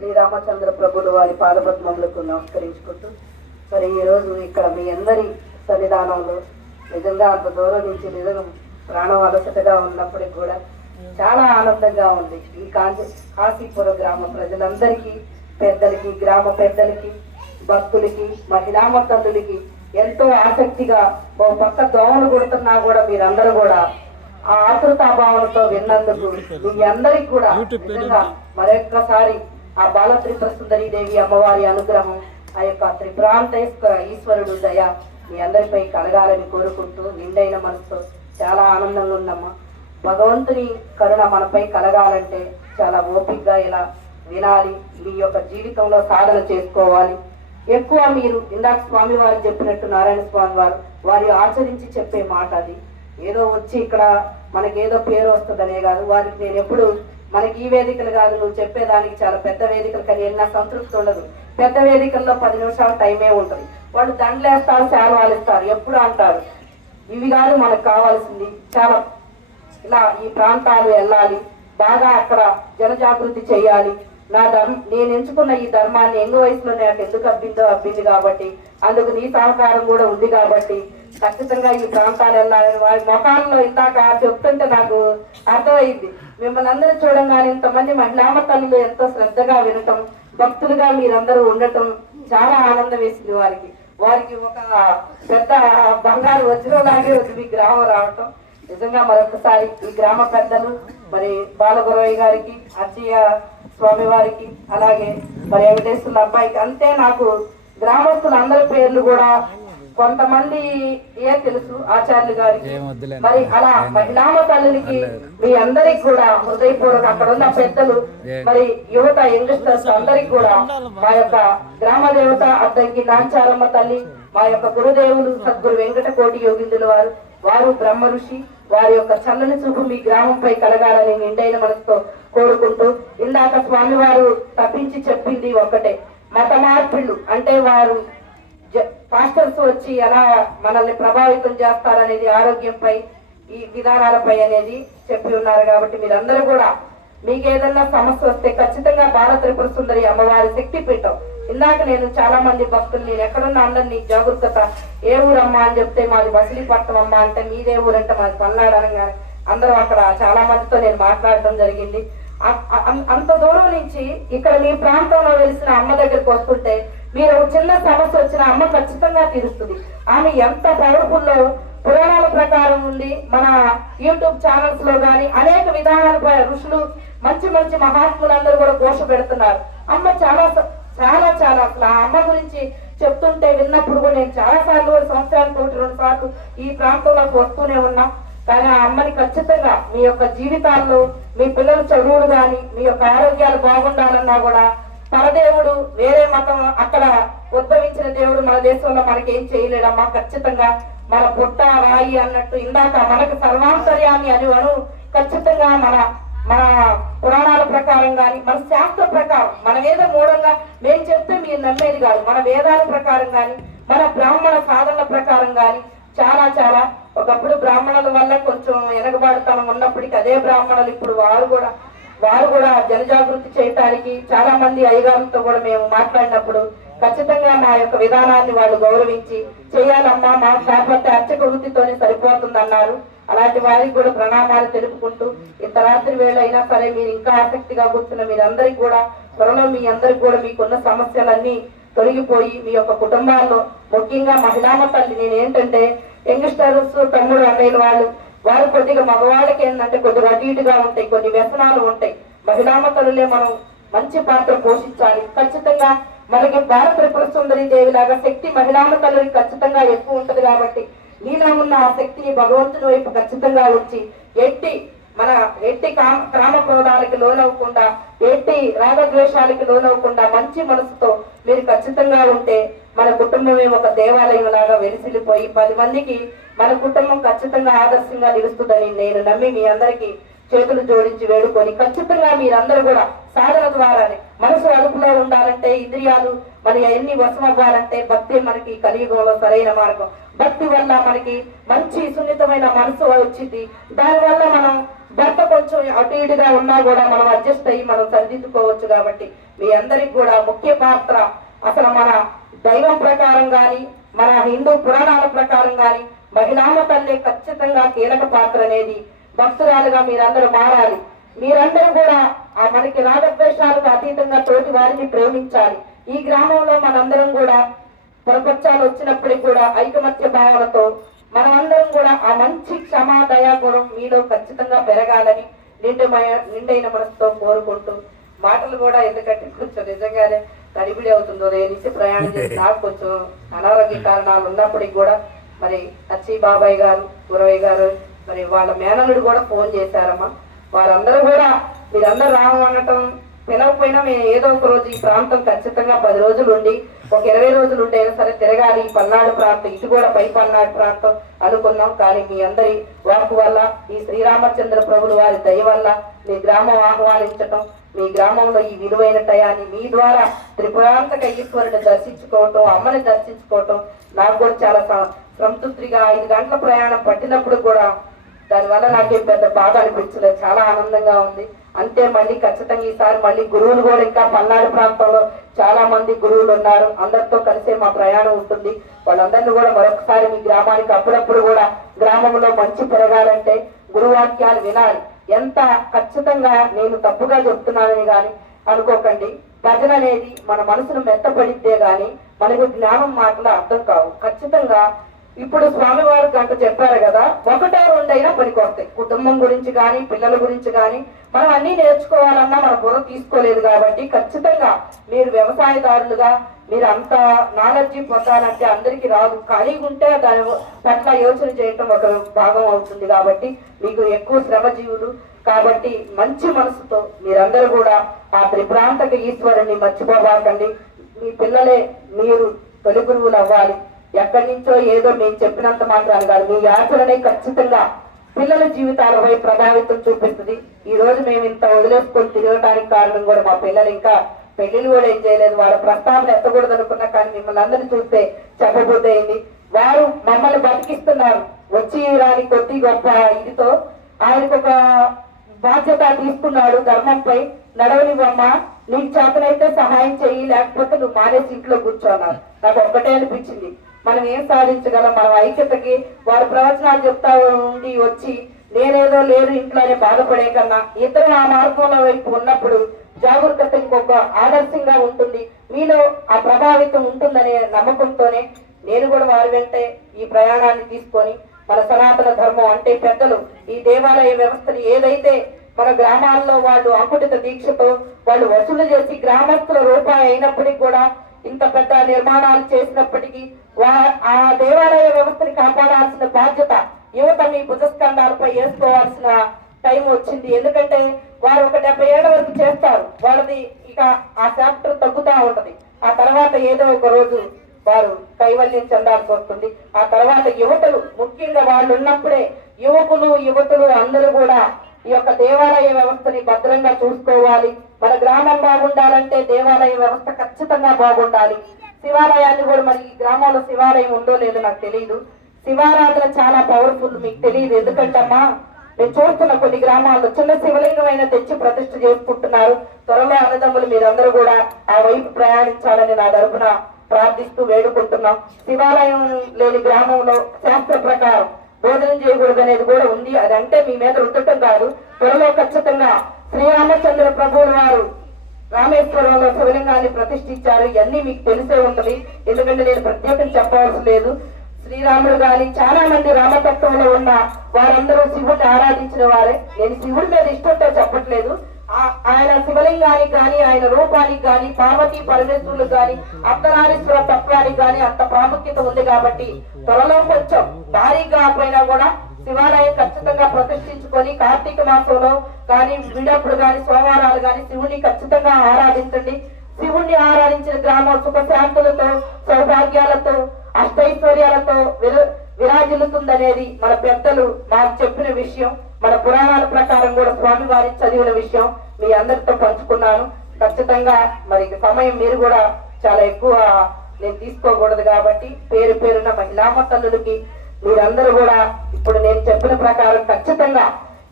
శ్రీరామచంద్ర ప్రభులు వారి పాదపద్మములకు నమస్కరించుకుంటూ మరి ఈరోజు ఇక్కడ మీ అందరి సన్నిధానంలో నిజంగా అంత దూరం నుంచి నిజంగా ప్రాణం అలసటగా ఉన్నప్పటికి కూడా చాలా ఆనందంగా ఉంది. ఈ కాశీపుర గ్రామ ప్రజలందరికీ, పెద్దలకి, గ్రామ పెద్దలకి, భక్తులకి, మహిళా తల్లులకి ఎంతో ఆసక్తిగా ఓ పక్క దోమలు కొడుతున్నా కూడా మీరందరూ కూడా ఆ ఆతృతాభావంతో విన్నందుకు మీ అందరికి కూడా నిజంగా మరొక్కసారి ఆ బాల త్రిపుర సుందరి దేవి అమ్మవారి అనుగ్రహం, ఆ యొక్క త్రిపురాంత ఈశ్వరుడు దయ మీ అందరిపై కలగాలని కోరుకుంటూ నిండైన మనసుతో చాలా ఆనందంగా ఉందమ్మా. భగవంతుని కరుణ మనపై కలగాలంటే చాలా ఓపికగా ఇలా వినాలి, మీ యొక్క జీవితంలో సాధన చేసుకోవాలి. ఎక్కువ మీరు ఇందాక స్వామి వారు చెప్పినట్టు నారాయణ స్వామి వారి ఆచరించి చెప్పే మాట అది. ఏదో వచ్చి ఇక్కడ మనకేదో పేరు వస్తుందనే కాదు, వారికి నేను ఎప్పుడు మనకి ఈ వేదికలు కాదు, నువ్వు చెప్పేదానికి చాలా పెద్ద వేదికలు కానీ ఎన్న సంతృప్తి ఉండదు. పెద్ద వేదికల్లో 10 నిమిషాల టైమే ఉంటుంది. వాళ్ళు దండలేస్తారు, శాలువాలు ఇస్తారు, ఎప్పుడు అంటారు ఇవి కాదు మనకు కావాల్సింది. చాలా ఇలా ఈ ప్రాంతాలు వెళ్ళాలి, బాగా అక్కడ జనజాగృతి చేయాలి. నేను ఎంచుకున్న ఈ ధర్మాన్ని ఎంగ వయసులో నాకు ఎందుకు అబ్బింది కాబట్టి, అందుకు నీ సహకారం కూడా ఉంది కాబట్టి ఖచ్చితంగా ఈ ప్రాంతాలు వెళ్ళాలని వారి ముఖాల్లో ఇందాక చెప్తుంటే నాకు అర్థమైంది. మిమ్మల్ని అందరూ చూడంగానే ఇంతమంది మహిళా తల్లులు ఎంతో శ్రద్ధగా వినటం, భక్తులుగా మీరందరూ ఉండటం చాలా ఆనందం వేసింది. వారికి ఒక పెద్ద బంగారు వజ్రంలాగే ఉంది మీ గ్రామం రావటం. నిజంగా మరొకసారి ఈ గ్రామ పెద్దలు, మరి బాలగురవయ్య గారికి, అచ్చయ్య స్వామి వారికి, అలాగే మరి వెంకటేశ్వర అబ్బాయికి, అంతే నాకు గ్రామస్తులందరి పేర్లు కూడా కొంతమంది తెలుసు, ఆచార్యులు గారికి, మరి అలా మహిళా తల్లులకి మీ అందరికి కూడా హృదయపూర్వక, అక్కడ ఉన్న పెద్దలు, మరి యువత, యంగ్స్టర్స్ అందరికి కూడా మా యొక్క గ్రామ దేవత అద్దంకి నాంచారమ్మ తల్లి, మా యొక్క గురుదేవులు సద్గురు వెంకటకోటి యోగిందుల వారు బ్రహ్మ ఋషి, వారి యొక్క చల్లని చూపు మీ గ్రామంపై కలగాలని నిండైన మనసుతో కోరుకుంటూ, ఇందాక స్వామి వారు తప్పించి చెప్పింది ఒకటే, మత మార్పిళ్ళు అంటే వారు పాస్టర్స్ వచ్చి ఎలా మనల్ని ప్రభావితం చేస్తారనేది, ఆరోగ్యంపై, ఈ విధానాలపై అనేది చెప్పి ఉన్నారు. కాబట్టి మీరందరూ కూడా మీకు ఏదన్నా సమస్య వస్తే ఖచ్చితంగా బాల త్రిపుర సుందరి అమ్మవారి శక్తి పీఠం. ఇందాక నేను చాలా మంది భక్తులు, నేను ఎక్కడున్నా అందరినీ జాగ్రత్త, ఏ ఊరమ్మా అని చెప్తే మాది మసిలీపట్నం అమ్మ అంటే, మీదే ఊరంటే మాది పల్నాడు అనగానే అందరూ అక్కడ చాలా మందితో నేను మాట్లాడటం జరిగింది. అంత దూరం నుంచి ఇక్కడ మీ ప్రాంతంలో వెలిసిన అమ్మ దగ్గరికి వస్తుంటే మీరు చిన్న సమస్య వచ్చిన అమ్మ ఖచ్చితంగా తీరుస్తుంది. ఆమె ఎంత పవర్ఫుల్లో పురాణాల ప్రకారం ఉంది. మన యూట్యూబ్ ఛానల్స్ లో కానీ అనేక విధానాలపై ఋషులు, మంచి మంచి మహాత్ములందరూ కూడా ఘోష పెడుతున్నారు. అమ్మ చాలా చాలా చాలా అసలు ఆ అమ్మ గురించి చెప్తుంటే విన్నప్పుడు కూడా నేను చాలా సార్లు, సంవత్సరానికి 1-2 సార్లు ఈ ప్రాంతంలోకి వస్తూనే ఉన్నా. కానీ ఆ అమ్మని ఖచ్చితంగా మీ యొక్క జీవితాల్లో, మీ పిల్లల చదువులు కానీ, మీ యొక్క ఆరోగ్యాలు బాగుండాలన్నా కూడా, పరదేవుడు వేరే మతం అక్కడ ఉద్భవించిన దేవుడు మన దేశంలో మనకేం చేయలేడమ్మా. ఖచ్చితంగా మన పుట్ట రాయి అన్నట్టు ఇందాక మనకు సర్వాంతర్యాన్ని అను ఖచ్చితంగా మన పురాణాల ప్రకారం కానీ, మన శాస్త్ర ప్రకారం, మన వేద మూఢంగా మేము చెప్తే మీరు నమ్మేది కాదు, మన వేదాల ప్రకారం కానీ, మన బ్రాహ్మణ సాధనల ప్రకారం కానీ చాలా చాలా ఒకప్పుడు బ్రాహ్మణుల వల్ల కొంచెం వెనకబాటుతనం ఉన్నప్పటికీ అదే బ్రాహ్మణులు ఇప్పుడు వారు కూడా జనజాగృతి చేయటానికి చాలా మంది అయ్యగారులతో కూడా మేము మాట్లాడినప్పుడు ఖచ్చితంగా మా యొక్క విధానాన్ని వాళ్ళు గౌరవించి చేయాలమ్మా, మా కాకపోతే అర్చక వృత్తితోనే సరిపోతుంది అన్నారు. అలాంటి వారికి కూడా ప్రణామాలు తెలుపుకుంటూ, ఇంత రాత్రి వేళ అయినా సరే మీరు ఇంకా ఆసక్తిగా కూర్చున్న మీరందరికీ కూడా త్వరలో మీ అందరికి కూడా మీకున్న సమస్యలన్నీ తొలగిపోయి మీ యొక్క కుటుంబాల్లో, ముఖ్యంగా మహిళా తల్లి, నేనేంటంటే యంగ్స్టర్స్, తమ్ముడు, అన్నయ్యలు వారు కొద్దిగా మగవాళ్ళకి ఏంటంటే కొద్దిగా అటు ఇటుగా ఉంటాయి, కొన్ని వ్యసనాలు ఉంటాయి. మహిళా తల్లులే మనం మంచి పాత్ర పోషించాలి. ఖచ్చితంగా మనకి బాల త్రిపుర సుందరి దేవి లాగా శక్తి మహిళా తల్లికి ఖచ్చితంగా ఎక్కువ ఉంటది. కాబట్టి నీలో ఉన్న ఆ శక్తిని భగవంతుని వైపు ఖచ్చితంగా ఉంచి ఎట్టి కామ క్రోధాలకి లోనవ్వకుండా, ఎట్టి రాగద్వేషాలకి లోనవ్వకుండా మంచి మనసుతో మీరు ఖచ్చితంగా ఉంటే మన కుటుంబమే ఒక దేవాలయం లాగా వెలిసిల్లిపోయి 10 మందికి మన కుటుంబం ఖచ్చితంగా ఆదర్శంగా నిలుస్తుందని నేను నమ్మి మీ అందరికీ చేతులు జోడించి వేడుకొని, ఖచ్చితంగా మీరందరూ కూడా సాధన ద్వారానే మనసు అదుపులో ఉండాలంటే, ఇంద్రియాలు మరి ఎన్ని వశం అవ్వాలంటే భక్తి మనకి కలియుగంలో సరైన మార్గం. భక్తి వల్ల మనకి మంచి సున్నితమైన మనసు వచ్చింది. దానివల్ల మనం భర్త కొంచెం అటు ఇటుగా ఉన్నా కూడా మనం అడ్జస్ట్ అయ్యి మనం సరిదిద్దుకోవచ్చు. కాబట్టి మీ అందరికి కూడా ముఖ్య పాత్ర అసలు మన దైవం ప్రకారం కానీ మన హిందూ పురాణాల ప్రకారం కానీ మహిళామ తల్లి ఖచ్చితంగా కీలక పాత్ర అనేది భక్తురాలుగా మీరందరూ మారాలి. మీరందరూ కూడా ఆ మనకి రాగద్వేషాలకు అతీతంగా తోటి వారిని ప్రేమించాలి. ఈ గ్రామంలో మనందరం కూడా ప్రపంచాలు వచ్చినప్పటికి కూడా ఐకమత్య భావనతో మనమందరం కూడా ఆ మంచి క్షమా దయా గుణం మీలో ఖచ్చితంగా పెరగాలని నిండైన మనసుతో కోరుకుంటూ మాటలు కూడా ఎందుకంటే కొంచెం నిజంగానే తడిపిడి అవుతుందో నుంచి ప్రయాణం చేసి నాకు కొంచెం అనారోగ్య కారణాలు ఉన్నప్పటికి కూడా మరి అచ్చి బాబాయ్ గారు గురవయ్య గారు మరి వాళ్ళ మేనలుడు కూడా ఫోన్ చేశారమ్మా. వారందరూ కూడా మీరందరూ రావనటం పిలవకపోయినా మేము ఏదో ఒక రోజు ఈ ప్రాంతం ఖచ్చితంగా 10 రోజులు ఉండి ఒక 20 రోజులు ఉండైనా సరే తిరగాలి. ఈ పల్నాడు ప్రాంతం ఇటు కూడా పై పల్నాడు ప్రాంతం అనుకున్నాం. కానీ మీ అందరి వాకు వల్ల ఈ శ్రీరామచంద్ర ప్రభులు వారి దయ వల్ల మీ గ్రామం ఆహ్వానించటం, మీ గ్రామంలో ఈ విలువైన టయాన్ని మీ ద్వారా త్రిపురాంతక ఈశ్వరుని దర్శించుకోవటం, అమ్మని దర్శించుకోవటం నాకు కూడా చాలా సంతృప్తిగా 5 గంటల ప్రయాణం పట్టినప్పుడు కూడా దానివల్ల నాకేం పెద్ద బాధ అనిపించలేదు, చాలా ఆనందంగా ఉంది. అంతే మళ్ళీ ఖచ్చితంగా ఈసారి మళ్ళీ గురువులు కూడా ఇంకా పల్నాడు ప్రాంతంలో చాలా మంది గురువులు ఉన్నారు. అందరితో కలిసే మా ప్రయాణం ఉంటుంది. వాళ్ళందరినీ కూడా మరొకసారి మీ గ్రామానికి అప్పుడప్పుడు కూడా గ్రామంలో మంచి పెరగాలంటే గురువాక్యాలు వినాలి. ఎంత ఖచ్చితంగా నేను తప్పుగా చెప్తున్నానని కానీ అనుకోకండి. భజన అనేది మన మనసును మెత్తపడితే గాని మనకు జ్ఞానం మాటలు అర్థం కావు. ఖచ్చితంగా ఇప్పుడు స్వామివారు గంట చెప్పారు కదా, 1 2 పనికొస్తాయి. కుటుంబం గురించి కానీ పిల్లల గురించి కానీ మనం అన్ని నేర్చుకోవాలన్నా మన బుర్ర తీసుకోలేదు. కాబట్టి ఖచ్చితంగా మీరు వ్యవసాయదారులుగా మీరు అంత నాలెడ్జి పొందాలంటే అందరికీ రాదు. ఖాళీగా ఉంటే దాని పట్ల యోచన చేయటం ఒక భాగం అవుతుంది. కాబట్టి మీకు ఎక్కువ శ్రమజీవులు కాబట్టి మంచి మనసుతో మీరందరూ కూడా ఆ త్రిప్రాంతక ఈశ్వరుని మర్చిపోబాకండి. మీ పిల్లలే మీరు తొలి గురువులు అవ్వాలి. ఎక్కడి నుంచో ఏదో మేము చెప్పినంత మాత్రాన్ని కాదు, మీ ఆచరణే ఖచ్చితంగా పిల్లల జీవితాలపై ప్రభావితం చూపిస్తుంది. ఈ రోజు మేము ఇంత వదిలేసుకొని తిరగటానికి కారణం కూడా మా పిల్లలు ఇంకా పెళ్లిళ్ళు కూడా ఏం చేయలేదు. వాళ్ళ ప్రస్తావన ఎత్తకూడదు అనుకున్నా కానీ మిమ్మల్ని అందరినీ చూస్తే చెప్పబుద్ధి అయింది. వారు మమ్మల్ని బతికిస్తున్నారు. వచ్చి రాని కొద్ది గొప్ప ఇదితో ఆయనకు ఒక బాధ్యత తీసుకున్నాడు. ధర్మంపై నడవనివ్వమ్మా, నీకు చేతనైతే సహాయం చెయ్యి, లేకపోతే నువ్వు మానేసి ఇంట్లో కూర్చోన్నారు. నాకు ఒక్కటే అనిపించింది, మనం ఏం సాధించగలం? మనం ఐక్యతకి వారు ప్రవచనాలు చెప్తా ఉండి వచ్చి నేనేదో లేరు ఇంట్లోనే బాధపడే కన్నా ఇతర ఆ మార్గంలో వైపు ఉన్నప్పుడు జాగరూకత ఇంకొక ఆదర్శంగా ఉంటుంది. మీలో ఆ ప్రభావితం ఉంటుందనే నమ్మకంతోనే నేను కూడా వారి వెంటే ఈ ప్రయాణాన్ని తీసుకొని మన సనాతన ధర్మం అంటే పెద్దలు ఈ దేవాలయ వ్యవస్థని ఏదైతే మన గ్రామాల్లో వాళ్ళు అంకుటిత దీక్షతో వాళ్ళు వసూలు చేసి గ్రామస్తుల రూపాయి అయినప్పటికీ కూడా ఇంత పెద్ద నిర్మాణాలు చేసినప్పటికీ ఆ దేవాలయ వ్యవస్థని కాపాడాల్సిన బాధ్యత యువత మీ భుజస్కంధాలపై వేసుకోవాల్సిన టైం వచ్చింది. ఎందుకంటే వారు ఒక 70 ఏళ్ల వరకు చేస్తారు. వాళ్ళది ఇక ఆ చాప్టర్ తగ్గుతూ ఉంటది. ఆ తర్వాత ఏదో ఒక రోజు వారు కైవల్యం చెందాల్సి వస్తుంది. ఆ తర్వాత యువతలు ముఖ్యంగా వాళ్ళు ఉన్నప్పుడే యువతులు అందరూ కూడా ఈ యొక్క దేవాలయ వ్యవస్థని భద్రంగా చూసుకోవాలి. మన గ్రామం బాగుండాలంటే దేవాలయ వ్యవస్థ ఖచ్చితంగా బాగుండాలి. శివాలయాన్ని కూడా మరి ఈ గ్రామంలో శివాలయం ఉందో లేదో నాకు తెలియదు. శివారాధన చాలా పవర్ఫుల్, మీకు తెలియదు. ఎందుకంటమ్మా నేను చూస్తున్న కొన్ని గ్రామాల్లో చిన్న శివలింగం అయినా తెచ్చి ప్రతిష్ఠ చేసుకుంటున్నారు. త్వరలో అన్నదమ్ములు మీరందరూ కూడా ఆ వైపు ప్రయాణించాలని నా తరపున ప్రార్థిస్తూ వేడుకుంటున్నాం. శివాలయం లేని గ్రామంలో శాస్త్ర ప్రకారం భోజనం చేయకూడదు అనేది కూడా ఉంది. అదంటే మీ మీద రుద్దటం కాదు. త్వరలో ఖచ్చితంగా శ్రీరామచంద్ర ప్రభువుల వారు రామేశ్వరంలో శివలింగాన్ని ప్రతిష్ఠించారు. ఇవన్నీ మీకు తెలిసే ఉంటది. ఎందుకంటే నేను ప్రత్యేకం చెప్పవలసి లేదు. శ్రీరాముడు గాని చాలా మంది రామతత్వంలో ఉన్న వారందరూ శివుడిని ఆరాధించిన వారే. నేను శివుడి మీద ఇష్టంతో చెప్పట్లేదు. ఆయన శివలింగానికి గాని ఆయన రూపానికి గాని పార్వతీ పరమేశ్వరులకు గాని అర్ధనారీశ్వర తత్వానికి గాని అంత ప్రాముఖ్యత ఉంది. కాబట్టి త్వరలో కొంచెం భారీగా పోయినా కూడా శివాలయం ఖచ్చితంగా ప్రతిష్ఠించుకొని కార్తీక మాసంలో కానీ విడప్పుడు కానీ సోమవారాలు కానీ శివుని ఖచ్చితంగా ఆరాధించండి. శివుణ్ణి ఆరాధించిన గ్రామం సుఖశాంతులతో సౌభాగ్యాలతో అష్టైశ్వర్యాలతో విరాజిల్లుతుందనేది మన పెద్దలు మాకు చెప్పిన విషయం. మన పురాణాల ప్రకారం కూడా స్వామి వారి చదివిన విషయం మీ అందరితో పంచుకున్నాను. ఖచ్చితంగా మరి సమయం మీరు కూడా చాలా ఎక్కువ నేను తీసుకోకూడదు. కాబట్టి పేరు పేరున మహిళామ తల్లులకి మీరందరూ కూడా ఇప్పుడు నేను చెప్పిన ప్రకారం ఖచ్చితంగా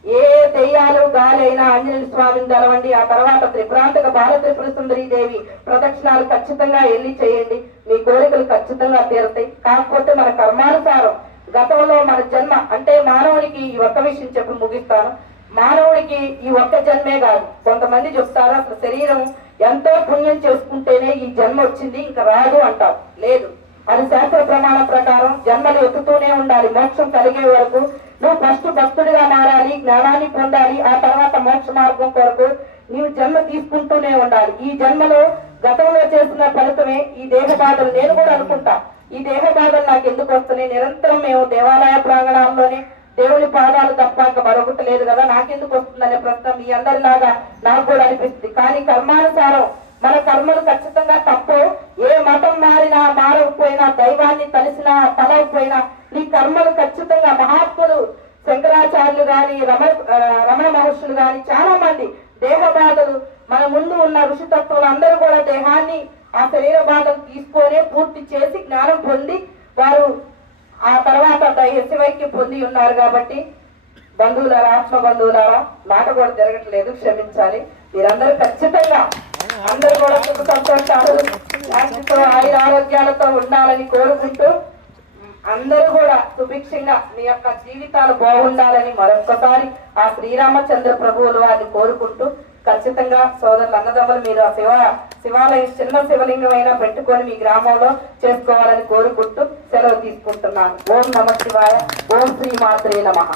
ఏ దెయ్యాలు గాలి అయినా ఆంజనేయ స్వామిని తెలవండి. ఆ తర్వాత త్రిపురాంతక బాల త్రిపుర సుందరి దేవి ప్రదక్షిణాలు ఖచ్చితంగా వెళ్ళి చేయండి. మీ కోరికలు ఖచ్చితంగా తీరుతాయి. కాకపోతే మన కర్మానుసారం గతంలో మన జన్మ అంటే మానవునికి ఈ ఒక్క విషయం చెప్పి ముగిస్తాను. మానవుడికి ఈ ఒక్క జన్మే కాదు. కొంతమంది చెప్తారు అసలు శరీరం ఎంతో పుణ్యం చేసుకుంటేనే ఈ జన్మ వచ్చింది ఇంకా రాదు అంటారు. లేదు, అది శాస్త్ర ప్రమాణం ప్రకారం జన్మలు ఎత్తుతూనే ఉండాలి మోక్షం కలిగే వరకు. నువ్వు ఫస్ట్ భక్తుడిగా మారాలి, జ్ఞానాన్ని పొందాలి, ఆ తర్వాత మోక్ష మార్గం కొరకు నీవు జన్మ తీసుకుంటూనే ఉండాలి. ఈ జన్మలో గతంలో చేసిన ఫలితమే ఈ దేహ బాధలు. నేను కూడా అనుకుంటా ఈ దేహ బాధలు నాకు ఎందుకు వస్తున్నాయి, నిరంతరం మేము దేవాలయ ప్రాంగణంలోనే దేవుని పాదాలు తప్ప ఇంకా మరొకటి లేదు కదా, నాకెందుకు వస్తుందనే ప్రశ్న మీ అందరిలాగా నాకు కూడా అనిపిస్తుంది. కానీ కర్మానుసారం మన కర్మలు ఖచ్చితంగా తప్పు. ఏ మతం మారినా మారకపోయినా, దైవాన్ని తలిసినా తలవకపోయినా నీ కర్మలు ఖచ్చితంగా మహాత్ములు శంకరాచార్యులు గాని రమణ మహర్షులు గాని చాలా మంది దేహ బాధలు మన ముందు ఉన్న ఋషితత్వులు అందరూ కూడా దేహాన్ని ఆ శరీర బాధలు తీసుకొని పూర్తి చేసి జ్ఞానం పొంది వారు ఆ తర్వాత శివైక్య పొంది ఉన్నారు. కాబట్టి బంధువులారా, ఆత్మ బంధువులారా, మాట కూడా జరగట్లేదు, క్షమించాలి. మీరందరూ ఖచ్చితంగా అందరూ కూడా సుఖ సంతోషాలు శాంతితో ఆయుర ఆరోగ్యాలతో ఉండాలని కోరుకుంటూ అందరూ కూడా సుభిక్షంగా మీ యొక్క జీవితాలు బాగుండాలని మరొకసారి ఆ శ్రీరామచంద్ర ప్రభువులు వారిని కోరుకుంటూ ఖచ్చితంగా సోదరులు అన్నదమ్ములు మీరు ఆ శివాలయం చిన్న శివలింగం అయినా పెట్టుకొని మీ గ్రామంలో చేసుకోవాలని కోరుకుంటూ సెలవు తీసుకుంటున్నాను. ఓం నమ శివాయ. ఓం శ్రీ మాత్రే నమః.